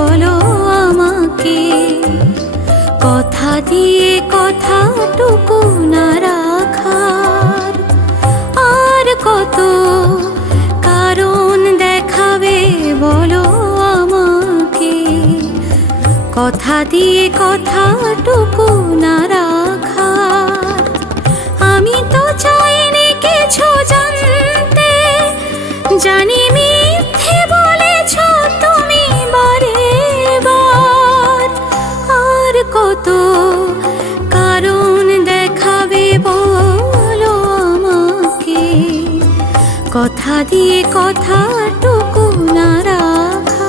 বলো আমাকে, কথা দিয়ে কথাটুকু না রাখার আর কত কারণ দেখাবে বলো আমাকে, কথা দিয়ে কথাটুকু না রাখার। আমি তো চাইনি কিছু জানতে, জানি মিথ্যে বলেছ তুমি বারে বার, আর কত কারণ দেখাবে বলো আমাকে, কথা দিয়ে কথাটুকু না রাখা।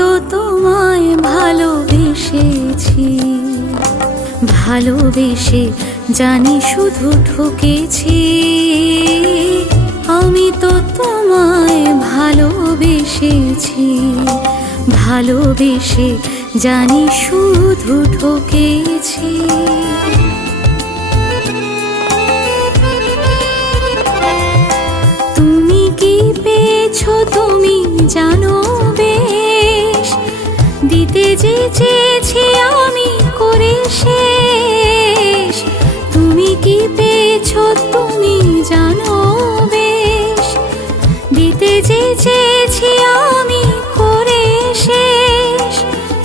তো তোমায় ভালোবেসেছি, ভালোবেসে জানি শুধু ঠকেছি। আমি তো তোমায় ভালোবেসেছি, ভালোবেসে জানি শুধু ঠকেছি। তুমি কি পেয়েছো তুমি জানো বেশ, দিতে যে চেয়েছি আমি করে শেষ। তুমি কি পেয়েছো তুমি জানো বেশ, দিতে যে চেয়েছি আমি করে শেষ।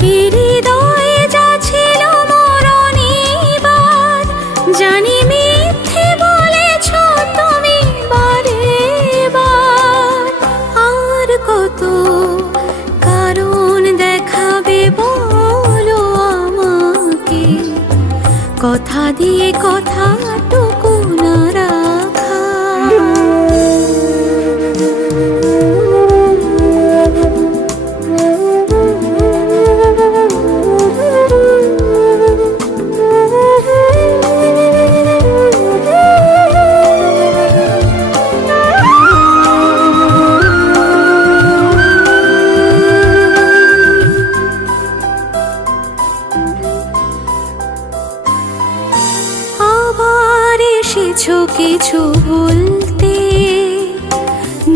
হৃদয়ে যা ছিল মরণীবার, জানি মিথ্যে বলেছ তুমি বারে বার, আর কত কারণ দেখাবে বলো আমাকে, কথা দিয়ে কথাটুকু না রাখা। এসেছো কিছু বলতে,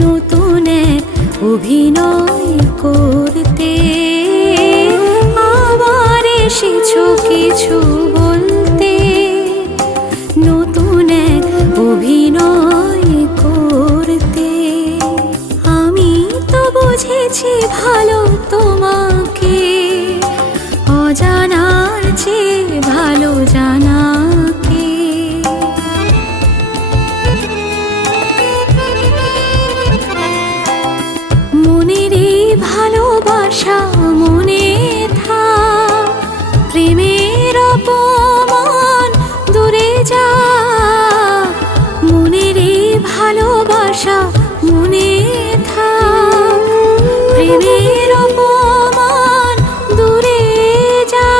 নতুন এক অভিনয় করতে। আবার এসেছো কিছু বলতে, নতুন এক অভিনয় করতে। আমি তো বুঝেছি ভালো তোমাকে, অজানার চেয়ে ভালো জানাকে। ভালোবাসা মনে থাক, প্রেমের অপমান দূরে যা। মনের ভালোবাসা মনে থাক, প্রেমের অপমান দূরে যা।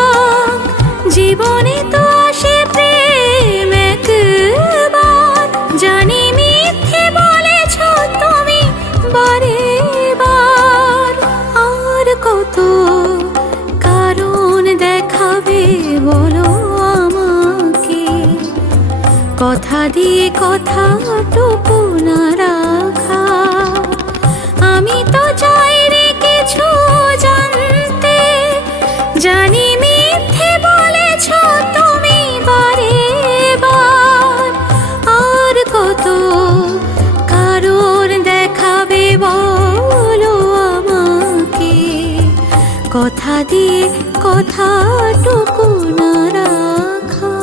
জীবনে তো আসে প্রেম একবার, জানি মিথ্যে বলেছ তুমি বারে বার, আর কত কারণ দেখাবে বলো আমাকে, কথা দিয়ে কথাটুকু না রাখা। আমি তো চাইনি কিছু জানতে, জানি মিথ্যে বলেছ তুমি বারে বার, আর কত কারণ দেখাবে বলো আমাকে, কথা দিয়ে কথাটুকু না রাখা।